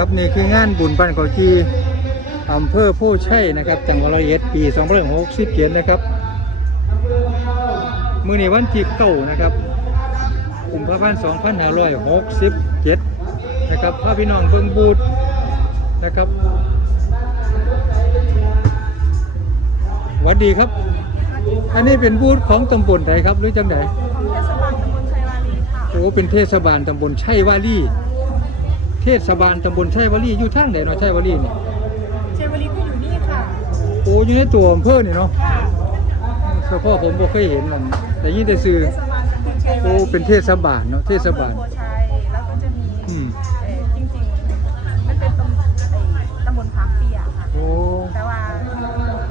ครับนี่คืองานบุญบ้านเกาจีอำเภอโผู้ชัยนะครับ จังหวัดร้อยเอ็ดปี2567นะครับ มื้อนี้วันที่เก้านะครับกุมภาพันธ์2567นะครับพาพี่น้องเบิ่งบูธนะครับหวัสดีครับ อันนี้เป็นบูธของตำบลไหนครับหรือจังไหนของเทศบาลตำบลชัยวารีค่ะโอ้เป็นเทศบาลตำบลชัยวารีเท ศบาลตำบลชัยวารีอยู่ทางไหนเนาะชัยวารีเนี่ยชัยวารีก็อยู่นี่ค่ะโอ้อยู่ในตัวอำเภอนี่เนาะค่ะเฉพาะผมบ่เคยเห็นมันแต่ยิ่งแต่ซื้อ เทศบาลตำบลชัยวารีโอ้เป็นเทศบาลเนาะเทศบาล อำเภอโพชัยแล้วก็จะมีอืม เอ่อจริงๆมันเป็นตำเอ่อตำบลพามเปียค่ะ โอ้ แต่ว่า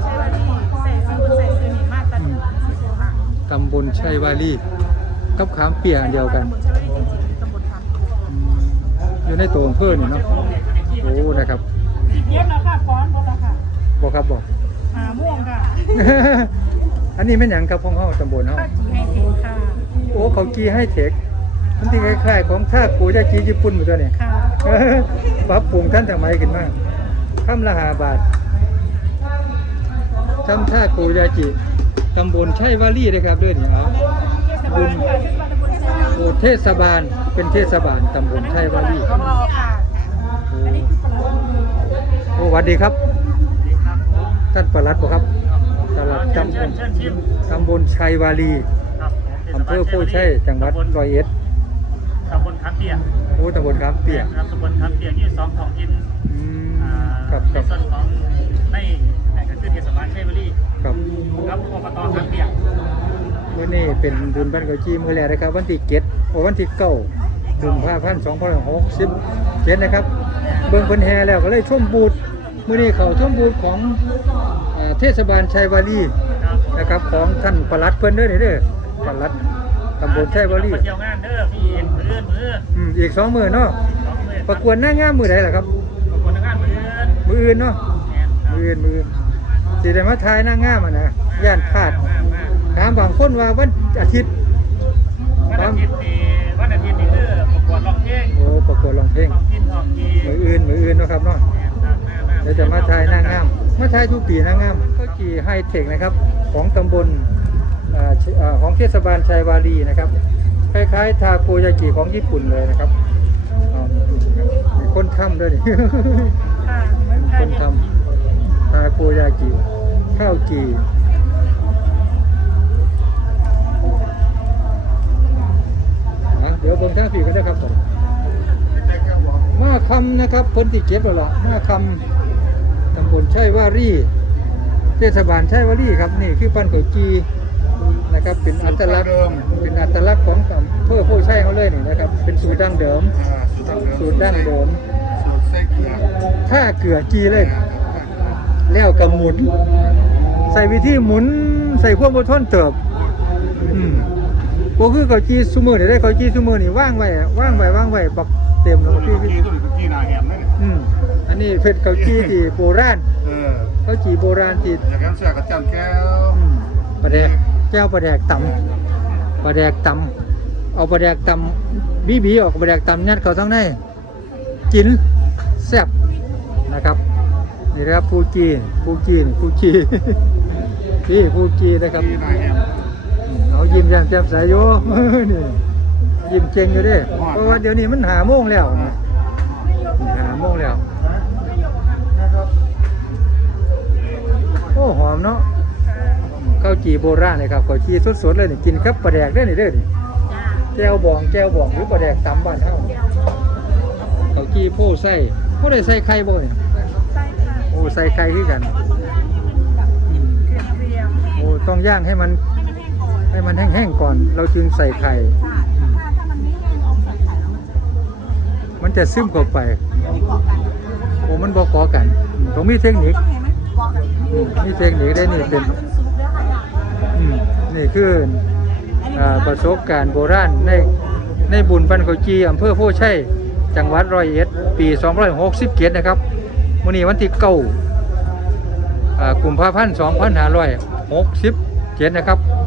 ชัยวารีใส่ซื้อใส่ซื้อนี่มากตัดเสียค่ะตำบลชัยวารีกับขามเปียอันเดียวกัน ตำบลชัยวารีจริงๆตำบลพามเปีย อืมอยู่ ในตัวอำเภอนี่เนาะโอ้นะครับเย็บแล้วค่ะฟ้อนบ่ค่ะบ่ครับบ่หาม่วงค่ะอันนี้แม่นหยังครับของเฮาตำบลเฮาข้าวจีให้เทคค่ะโอ้เขากีให้เทคมันที่คล้ายๆของท่ากูยากีญี่ปุ่นเหมือนกันเนี่ยค่ะปรับปรุงท่านสมัยขึ้นมาคำละหาบาททำท่ากูยาจิตำบลชัยวารีนะครับเด้วยนี่เอาเทศบาลค่ะเทศบาลตำบล ชัยวารีโอ้เทศบาลเป็นเทศบาลตำบลชัยวารีของเราค่ะโอ้อันนี้คือปลาโอ้หวัสดีครับ ท่านปลัดบ่ครับปลัดตำบลตำบลชัยวารีครับอำเภอโพชัยจังหวัดร้อยเอ็ดตำบลคำเตี้ยโอ้ตำบลครับเปียครับตำบลคำเตี้ยยี่สองของกินอืมอ่าครับในครับส่วนของในในก็คือเทศบาลชัยบุรีครับครับอบตคำเตี้ย มื่อนี้เป็นบุญบ้านเกาจีมือแรกนะครับ วันที่เจ็ดโอ้วันที่เก้ากุมภาพันธ์สองพันหกสิบเจ็ดนะครับ เบิ่งเพิ่นแห่แล้วก็เลยชมบูธมื่อนี้เขาชมบูธของอ่าเทศบาลชัยวารีครับนะครับของท่านปลัดเพิ่นเด้อนี่เด้อปลัดตำบลชัยวารีมาเที่ยวงานเด้อพี่เอ็นมือมืออืมอีกสองมือเนาะสองมือประกวดหน้างามมือใดล่ะครับประกวดงานมือมืออื่นเนาะแอนครับมืออื่นมืออื่นสิได้มาทายหน้างามอะนะย่านพลาดมากมาก ถามบางคนว่าวันอาทิตย์วันอาทิตย์นี่วันอาทิตย์นี่คือประกวดร้องเพลงโอ้ประกวดร้องเพลงร้องกินร้องกีมืออื่นมืออื่นเนาะครับเนาะแอนครับหน้าหน้าเดี๋ยวจะมาทายนางงามมาทายทุกปีนางงามก็กี่ไฮเทคนะครับ ของตำบลอ่าชอ่าของเทศบาลชัยวารีนะครับคล้ายๆทาโกยากิของญี่ปุ่นเลยนะครับอ๋อมีคนทำด้วยนี่ค่ะเหมือนคกันนทำทาโกยากิข้าวจี เดี๋ยวเบิ่งทางผีกันนะครับผมมาคำนะครับคนที่เก็บแล้วล่ะมาคำตำบลชัยวารีเทศบาลชัยวารีครับนี่คือปันเกาจีนะครับเป็นอัตลักษณ์เป็นอัตลักษณ์ของอำเภอโพชัยเขาเลยนี่นะครับ เป็นสูตรดั้งเดิมสูตรดั้งเดิมสูตรไส้เกลือถ้าเกลือจีเลย แล้วก็หมุน ใส่วิธีหมุน ใส่ความอดทนเติบอืม ก็คือเกาจีซุมือนี่ได้เกาจีซุมือนี่ว่างไว้อะว่างไว้ว่างไว้บักเต็มแล้วที่พี่ที่สุดคือที่นาแหมนั่นเนี่ยอืมอันนี้เป็นเกาจีที่โบราณเออเกาจีโบราณที่จากนั้นเสื้อกระจันแก้วอืมปลาแดกแก้วปลาแดกตำปลาแดกตำเอาปลาแดกตำบีบีออกปลาแดกตำยัดเขาทั้งในกินแซ่บนะครับนี่นะครับฟูจีฟูจีนฟูจีพี่ฟูจีนะครับ ยิ้มแย้มแจ่มใสอยู่ นี่ยิ้มเก่งอยู่เด้เพราะว่าเดี๋ยวนี้มันหาโมงแล้วนะหาโมงแล้ว โอ้หอมเนาะข้าวจีโบราณเลยครับข้าวจีสดๆเลยนี่กินครับปลาแดกได้นี่เด้อนี่แก้วบองแก้วบองหรือปลาแดกตำบ้านเฮาข้าวจีโพใส่โพได้ใส่ไข่บ่นี่ไส้ค่ะโอ้ใส่ไข่คือกันอืมเกรียมเกรียมโอ้ต้องย่างให้มัน ให้มันแห้งๆก่อน เราจึงใส่ไข่ถ้าถ้ามันไม่แห้งออกใส่ไข่แล้วมันจะมันจะซึมเข้าไปไม่เกาะกันโอ้มันบอกขอกันอืมต้องมีเทคนิค ต้องเห็นมันเกาะกันอืมมีเทคนิคได้นี่เป็นจนสุกแล้วค่ะอืมนี่คืออ่าประสบการณ์โบราณในในบุญบันเขาจีอำเภอโพชัยจังหวัดร้อยเอ็ดปี2567นะครับมื้อนี้วันที่เก้าอ่ากุมภาพันธ์2567นะครับอ่า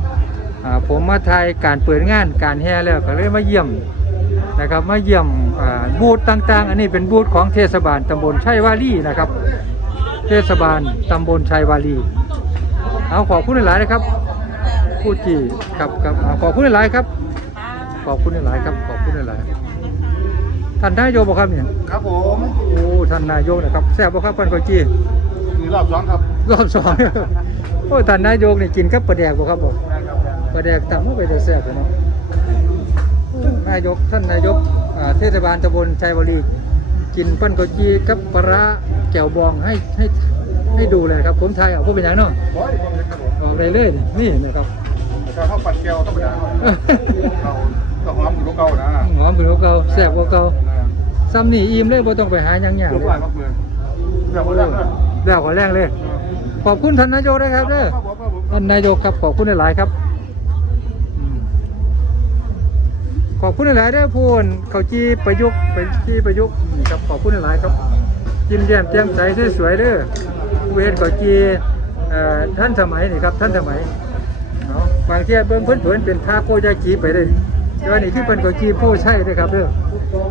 ผมมาถ่ายการเปิดงานการแห่แล้วก็เลยมาเยี่ยมนะครับมาเยี่ยมอ่าบูธต่างๆ อันนี้เป็นบูธของเทศบาลตำบลชัยวารีนะครับ เทศบาลตำบลชัยวารีเอาขอบคุณหลายๆนะครับผู้จีครับครับเอาขอบคุณหลายๆครับ ขอบคุณหลายๆครับขอบคุณหลายๆท่านนายกบอกครับเนี่ยครับผมโอ้ท่านนายกนะครับแซ่บบ่ครับปันกอยจีมีรอบสองครับรอบสองโอ้ท่านนายกนี่กินกับปลาแดกบ่ครับบ่ ปลาแดกตำเข้าไปได้แซ่บเลยเนาะนายกท่านนายกอ่าเทศบาลตำบลชัยวารีกินปั้นกอยจีกับปลาร้าแจ่วบองให้ให้ให้ดูเลยครับผมทายเอาบ่เป็นหยังเนาะร้อยผมเลยครับผมออกได้เลยนี่นะครับแต่ถ้าเข้าปัดแก้วต้องไปด่าเราก็หอมอยู่เก่านะหอมกว่าเก่าแซ่บกว่าเก่าซ้ำนี่อิ่มเลยบ่ต้องไปหาหยังหยังลูกเลหลานยมากเลยเดี๋ยวผมจะแล้วขอแรงเลยขอบคุณท่านนายกนะครับเด้อครับผมครับผมท่านนายกครับขอบคุณหลายๆครับ ขอบคุณหลายๆด้อพูนเขาจีประยุกต์เป็นจีประยุกต์ครับขอบคุณหลายครับ ยิ้มแย้มแจ่มใสสวยๆเด้อเวทเขาจีท่านสมัยนี่ครับท่านสมัยเนาะบางทีเบิ่งเพิ่นๆเป็นทาโกยาจีไปเลยแต่ว่านี่คือเป็นเขาจีโพใช่เด้อครับเด้อ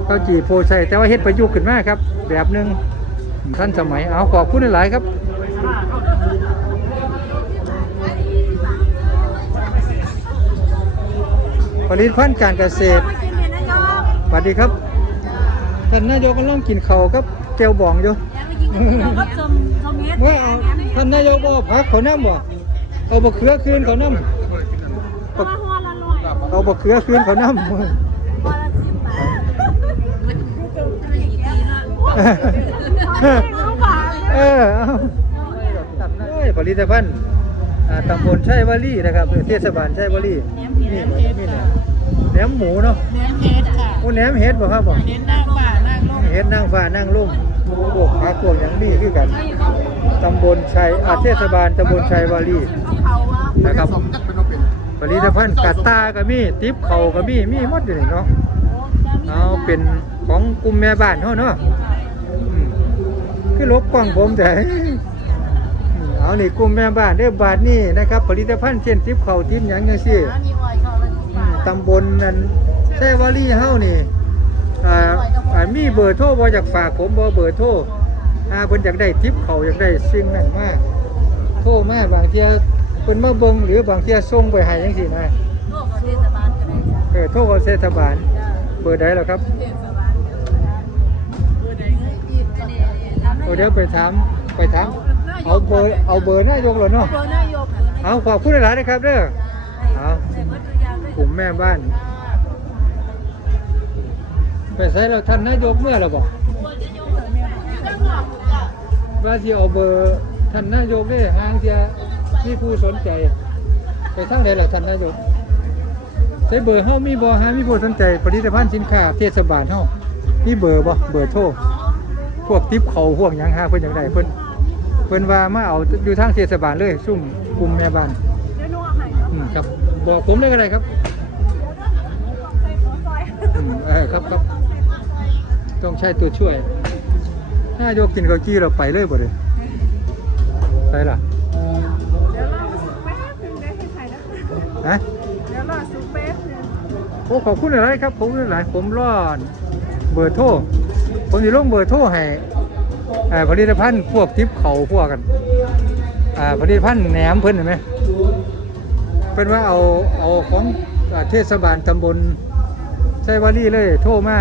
เขาจีโพใช่แต่ว่าเฮ็ดประยุกต์ขึ้นมาครับ แบบหนึงท่านสมัยเอาขอบคุณหลายๆครับ ผลิตภัณฑ์การเกษตรสวัสดีครับท่านนายกกำลังกินข้าวกับแก้วบองอยู่ ว่าเอาท่านนายกบอกพักเขาน้ำบ่เอาบะเขือคืนเขาน้ำบักเอาบะเขือคืนเขาน้ำ เออเอาโอ้ยผลิตภัณฑ์อ่าตำบลชัยวารีนะครับเทศบาลชัยวารีนี่นี่นะแหน มหมูเนาะเนื้อเพชรค่ะโอ้แหนมเห็ดบ่ครับบ่เน้นหน้าป่าหน้าลมเห็ดนั่งฟ้านั่งลุ่มพวกพักพวกอย่างนี้คือกันตำบลชัยอาเทศบาลตำบลชัยวารีนะครับสองจักเป็นโอเป็นผลิตภัณฑ์กาตาก็มีติ๊บเข่าก็มีมีหมดอยู่นี่เนาะเอาเป็นของกลุ่มแม่บ้านเฮาเนาะอืมคือลบกล้องผมแต่ เอานี่กลุ่มแม่บ้านเด้อบาทนี่นะครับ ผลิตภัณฑ์เช่นติ๊บเข่าติ๊บหยังจังซี่ มีออยเขาเลยอืม ตำบลนั้นแซ่วารีเฮ้านี่อ่าอ่ามีเบอร์โทรบ่อยากฝากผมบ่เบอร์โทรอ่าเพิ่นอยากได้ทิปเขาอยากได้สิ่งนั้นมาโทรมาบางเที่ยเพิ่นมาเบิ่งหรือบางเที่ยส่งไปให้จังซี่นะโลกเทศบาลกันเลยเออโทรกับเทศบาลเบอร์ใดล่ะครับเทศบาลเบอร์ใดเงินอีกเนี่ยเอาเดี๋ยวไปถามไปถามเอาเบอร์เอาเบอร์นายกเหรอเนาะเบอร์นายกเอาขอบคุณหลายๆนะครับเด้อ เอา ลุ่มแม่บ้าน ไปใช้แล้วท่านนายกเมื่อแล้วบอกว่าที่เอาเบอร์ท่านนายกได้ห่างเสียมีผู้สนใจ ไปทางใดล่ะท่านนายกใช้เบอร์เฮามีบ่ฮะมีผู้สนใจผลิตภัณฑ์สินค้าเทศบาลเฮามีเบอร์บ่เบอร์โทรพวกทิปเขาพวกหยังหาเพิ่นอยากได้เพิ่นเพิ่นว่ามาเอาอยู่ทางเทศบาลเลยซุ่มกลุ่มแม่บ้านเดี๋ยวนัวให้เนาะอืมครับ บอกผมเลยก็ได้ครับใส่หัวซอยอืมเออครับครับ ต้องใช้ตัวช่วย ถ้ายกกินข้าวจี้เราไปเลยบ่เลยไปล่ะเดี๋ยวรอสุกแป๊บนึงได้ให้ใส่นะฮะเดี๋ยวรอสุกแป๊บนึงโอ้ขอบคุณหลายๆครับผมหลายผมรอดเบอร์โทรผมจะลงเบอร์โทรให้อ่าผลิตภัณฑ์พวกทิปเขาพวกกันอ่าผลิตภัณฑ์แหนมเพิ่นเห็นไหม เป็นว่าเอาเอาของอ่าเทศบาลตำบลไซวารีเลย โทรมา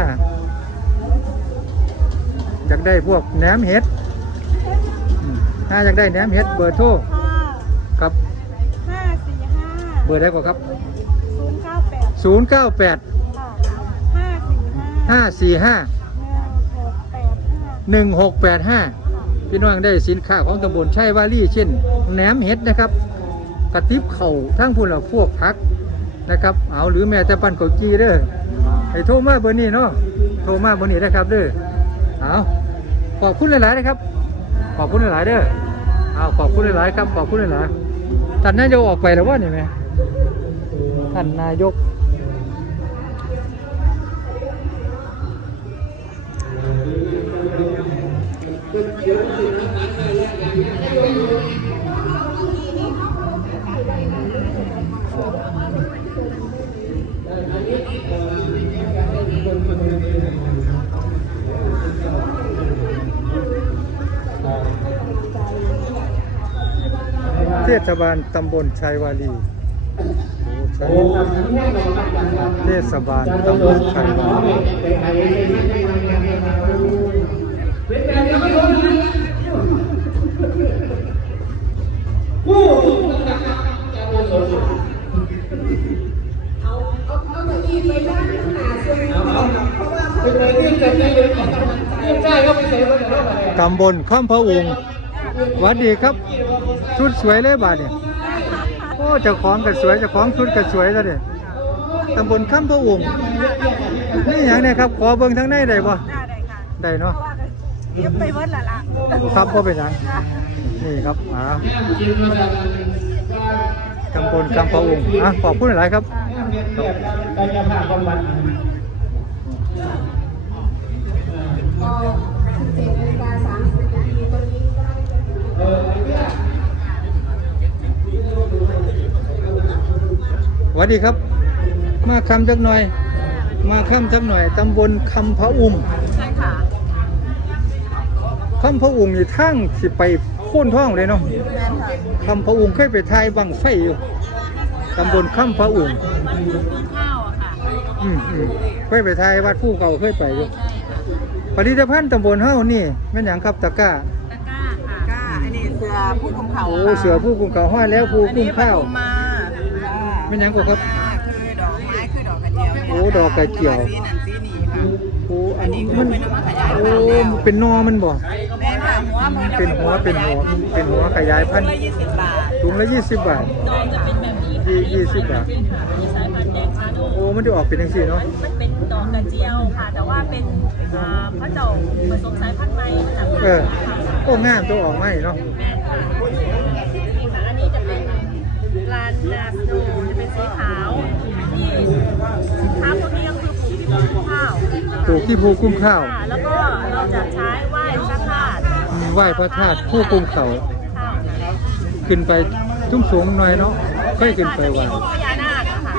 อยากได้พวกแหนมเห็ดอืมถ้าอยากได้แหนมเห็ดเบอร์โทรห้าครับห้าสี่ห้าเบอร์ได้ก่อนครับศูนย์เก้าแปด098ค่ะห้าสี่ห้า545หนึ่งหกแปดห้า1685พี่น้องได้สินค้าของตำบลชัยวารีเช่นแหนมเห็ดนะครับ กระติบเข่าทั้งพุ่นละพวกพักนะครับ เอาหรือแม้แต่ปันเกาจีเด้อให้โทรมาเบอร์นี้เนาะโทรมาเบอร์นี้นะครับเด้อเอาขอบคุณหลายๆนะครับ ขอบคุณหลายๆเด้อเอาขอบคุณหลายๆครับขอบคุณหลายๆท่านนายกออกไปแล้วว่านี่ไหมท่านนายกเทศบาลตำบลชัยวารีโอ้ชัยเทศบาลตำบลชัยวารีตำบลข้ามพระองค์ หวัสดีครับชุดสวยเลยบาดเนี่ยโอ้เจ้าของก็สวยเจ้าของชุดก็สวยแล้วเนี่ยตำบลข้ามพระองค์นี่อย่างนี้ครับขอเบิ่งทั้งในได้บ่ได้ได้ค่ะได้เนาะเพราะว่าก็เย็บไปเวิร์ดละละครับก็เป็นหยังนี่ครับอ่าตำบลคำพระองค์อะขอบคุณหลายครับ วัสดีครับ มาคำจักหน่อย มาคำจักหน่อยตำบลคำพระอุ้มใช่ค่ะคำพระอุ้มอยู่ทั้งสิไปโค่นท้องเลยเนาะแม่นค่ะคำพระอุ้มเคยไปทายบังไฟอยู่ตำบลคำพระอุ้มมันคือข้าวอะค่ะอืมอืมเคยไปทายวัดผู้เก่าเคยไปอยู่ใช่ค่ะผลิตภัณฑ์ตำบลเฮานี่แม่นหยังครับตะกร้าตะกร้า ผู้คุมเขาโอ้เสือผู้กุมเขาห้อยแล้วผู้กุ้มข้าวมาแม่นหยังก็ครับคือดอกไม้คือดอกกระเจียวโอ้ดอกกระเจียว สีนั่นสีนี่ค่ะ โอ้อันนี้คืมัอนเป็นน้ำมันขยายโอ้พันธุ์แล้วเป็นนอมันบ่ แม่นค่ะหัวมันเป็นหัวเป็นหัวเป็นหัวขยายพันธุ์ ละยี่สิบบาทถุงละ20 บาทดอกจะเป็นแบบนี้ยี่ยี่สิบบาท มีสายพันธุ์แดงชาโดโอ้มันจะออกเป็นจังซี่เนาะ มันเป็นดอกกระเจียวค่ะ แต่ว่าเป็นอ่าพระเจ้าผสมสายพันธุ์ใหม่จากเออโอ้งามตัวออกไหมเนาะแม่นค่ะนี่ค่ะอันนี้จะเป็นลานนาสโนจะเป็นสีขาวที่สินค้าพวกนี้ก็คือปลูกที่ปลูกข้าวปลูกที่ภูกุ้มข้าวค่ะแล้วก็เราจะใช้ไหว้พระธาตุอืมไหว้พระธาตุผู้กุ้มเขาข้าวค่ะขึ้นไปทุ่งสูงหน่อยเนาะค่อยขึ้นไปไหว้จะมีองค์พญานาคอะค่ะ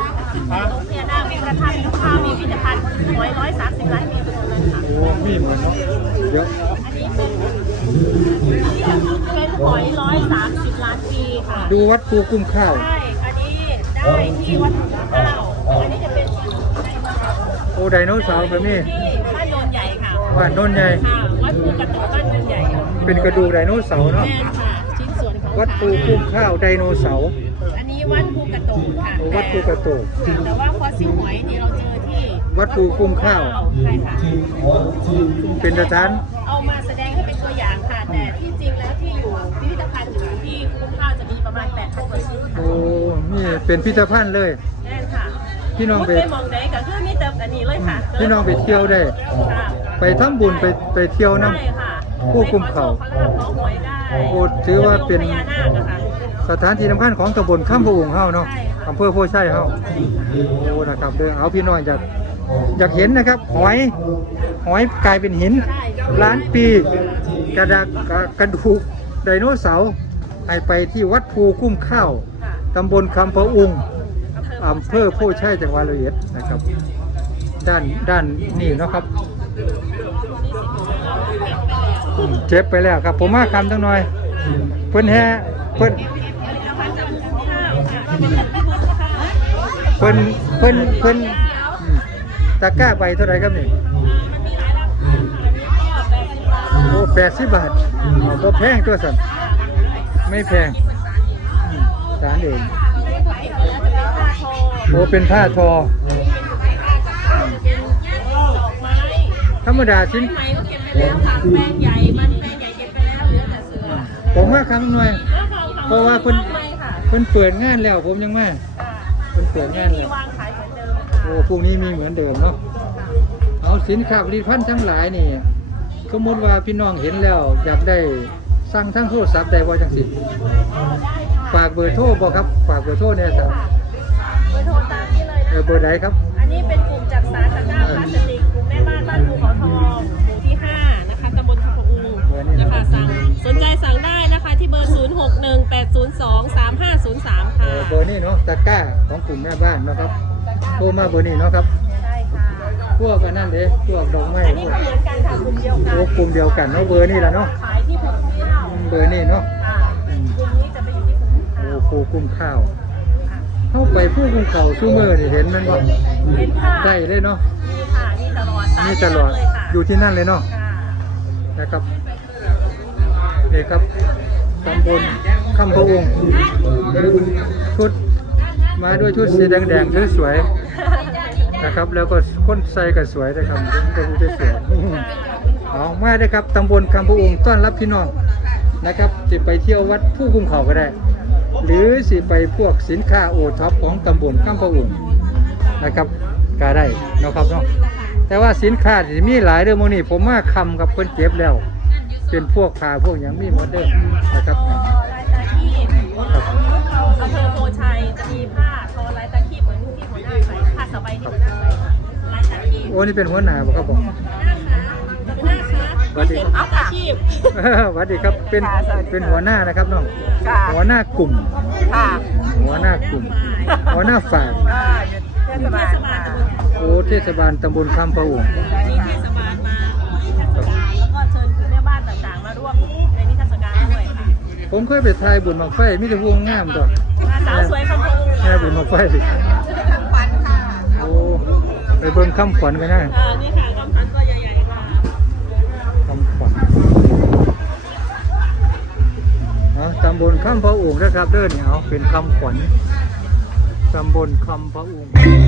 องค์พญานาคมีพระธาตุมีลูกข้าวมีพิพิธภัณฑ์ร้อยร้อยสามสิบล้านปีเป็นเลยค่ะโอ้มีเหมือนเนาะเยอะอันนี้เป็น เป็นหอยร้อยสามสิบล้านปีค่ะดูวัดภูกุ้มข้าว ใช่อันนี้ได้ที่วัดขุนข้าวอันนี้จะเป็นที่โอ้ไดโนเสาร์แบบนี้บ้านโนนใหญ่ค่ะบ้านโนนใหญ่ ค่ะวัดภูกระตุกบ้านโนนใหญ่ค่ะเป็นกระดูกไดโนเสาร์เนาะ แม่นค่ะชิ้นส่วนของวัดภูกุ้มข้าวไดโนเสาร์อันนี้วัดภูกระตุกค่ะโอ้วัดภูกระโตกแต่แต่ว่าฟอสซิลหอยนี่เราเจอที่วัดภูกุ้มข้าว ใช่ค่ะ เป็นสถาน เอามา อ้ค่ะนี่เป็นพิพิธภัณฑ์เลย แน่นค่ะพี่น้องไปพูดมองได้ก็คือมีแต่อันนี้เลยค่ะพี่น้องไปเที่ยวได้ ค่ะไปทำบุญไปไปเที่ยวน้ใช่ค่ะผู้คุมเขาไปขอโชคขอลาบขอหวยได้โอ้ถือว่าเป็นพญานาคอะค่ะำสถานที่สำคัญของตำบลข้ามพระองค์เฮาเนาะใช่ค่ะ อำเภอโพชัยเฮาโอ้นะครับเด้อเอาพี่น้องอยากอยากเห็นนะครับ หอยหอยกลายเป็นหิน ใช่ล้านปีกระดากกระกระดูกไดโนเสาร์ให้ไปที่วัดภูกุ้มข้าวค่ะ ตำบลคำพระองอำเภอโพชัยจังหวัดร้อยเอ็ดนะครับ ด้านด้านนี่เนาะครับอืมเจ็บไปแล้วครับ ผมมาคำตั้งหน่อย เพิ่นแฮ่เพิ่นเพิ่นเพิ่นเพิ่นอืมตะกร้าใบเท่าไหรครับนี่โอ้แปดสิบบาทอ๋อบ่แพงตัวสันไม่แพง สารเองโอ้เป็นผ้าทอ ธรรมดาชิ้นไหมก็เก็บไปแล้วค่ะแปลงใหญ่ มันแปลงใหญ่เก็บไปแล้วเหลือแต่เสือผมมาครั้งหน่อยแล้วเขาเพราะว่าเพิ่นไม้ค่ะเพิ่นเปิดงานแล้วผมยังมาค่ะเพิ่นเปิดงานมีแล้ววางขายเหมือนเดิมค่ะโอ้พวกนี้มีเหมือนเดิมเนาะเอาสินค้าผลิตภัณฑ์ทั้งหลายนี่สมมติว่าพี่น้องเห็นแล้วอยากได้สั่งทั้งโทรศัพท์ได้ว่าจังสิ ฝากเบอร์โทรบ่ครับ ฝากเบอร์โทรเนี่ยครับเบอร์โทรตามนี้เลยเออนะเบอร์ไหนครับ อันนี้เป็นกลุ่มจากสารตะกร้าพลาสติกกลุ่มแม่บ้านบ้านภูเขาทองหมู่ที่5นะคะตำบลขะอูนะคะสั่งสนใจสั่งได้นะคะที่เบอร์ 0618023503 เอค่ะอเบอร์นี้เนาะตะกร้าของกลุ่มแม่บ้านเนาะครับโทรมาเบอร์นี้เนาะครับ ได้ค่ะ พวกกันนั่นเด้พวกดอกไม้อันพนี้วกก็เหมือนกันค่ะกลุ่มเดียวกันโอ้กลุ่มเดียวกันเนาะเบอร์นี้แหละเนาะขายที่ภูเที่ยวอืมเบอร์นี้เนาะ ปอยู่ที่ภูเที่ยวโอ้ผู้กุมข้าวเข้าไปผู้กุมข้าวซูเมอร์นี่เห็นมันบ่เห็นค่ะได้เลยเนาะมีค่ะมีตลอดสามนี่ตลอดเลยค่ะอยู่ที่นั่นเลยเนาะค่ะนะครับนี่ครับตำบลคำพะองค์ชุดมาด้วยชุดสีแดงๆสวยๆนะครับ แล้วก็คนใส่ก็สวยนะครับเป็นผู้สวยเอามาได้ครับตำบลคำพะองค์ต้อนรับพี่น้องนะครับจะไปเที่ยววัดผู้คุมเขาก็ได้ หรือสิไปพวกสินค้าโอท็อปของตำบลคำพะองค์นะครับก็ได้เนาะครับเนาะแต่ว่าสินค้าที่มีหลายเรื่องโมนี่ผมมาคำกับเพิ่นเก็บแล้ว เป็นพวกผ้าพวกอย่างมีหมดเด้อนะครับลายตาคีบอำเภอโพชัยจะมีผ้าทอลายตาคีบเหมือนที่หัวหน้าใส่ผ้าสบายที่หัวหน้าใส่ค่ะลายตาคีบโอ้นี่เป็นหัวหน้าบ่ครับผมหน้าขา หน้าขาพิเศษเอาตาคีบสวัสดีครับเป็นเป็นหัวหน้านะครับน้องค่ะ หัวหน้ากลุ่ม ค่ะหัวหน้ากลุ่ม หัวหน้าฝ่ายเทศบาลตำบลโอ้เทศบาลตำบลคำพะองค์มีเทศบาลมาที่เทศกาลแล้วก็เชิญคุณแม่บ้านต่างๆ มาร่วมในนิทรรศการด้วยค่ะผมเคยไปถ่ายบุญบังไฟมีแต่วงงามตัวมาสาวสวยคำพงแม่บุญบังไฟคำขวัญค่ะโอ้ไปเบิ่งคำขวัญกันนะอ่านี่ำบลคำพระองค์นะครับเด้อนี่เอาเป็นคำขวัญตำบลคำพระองค์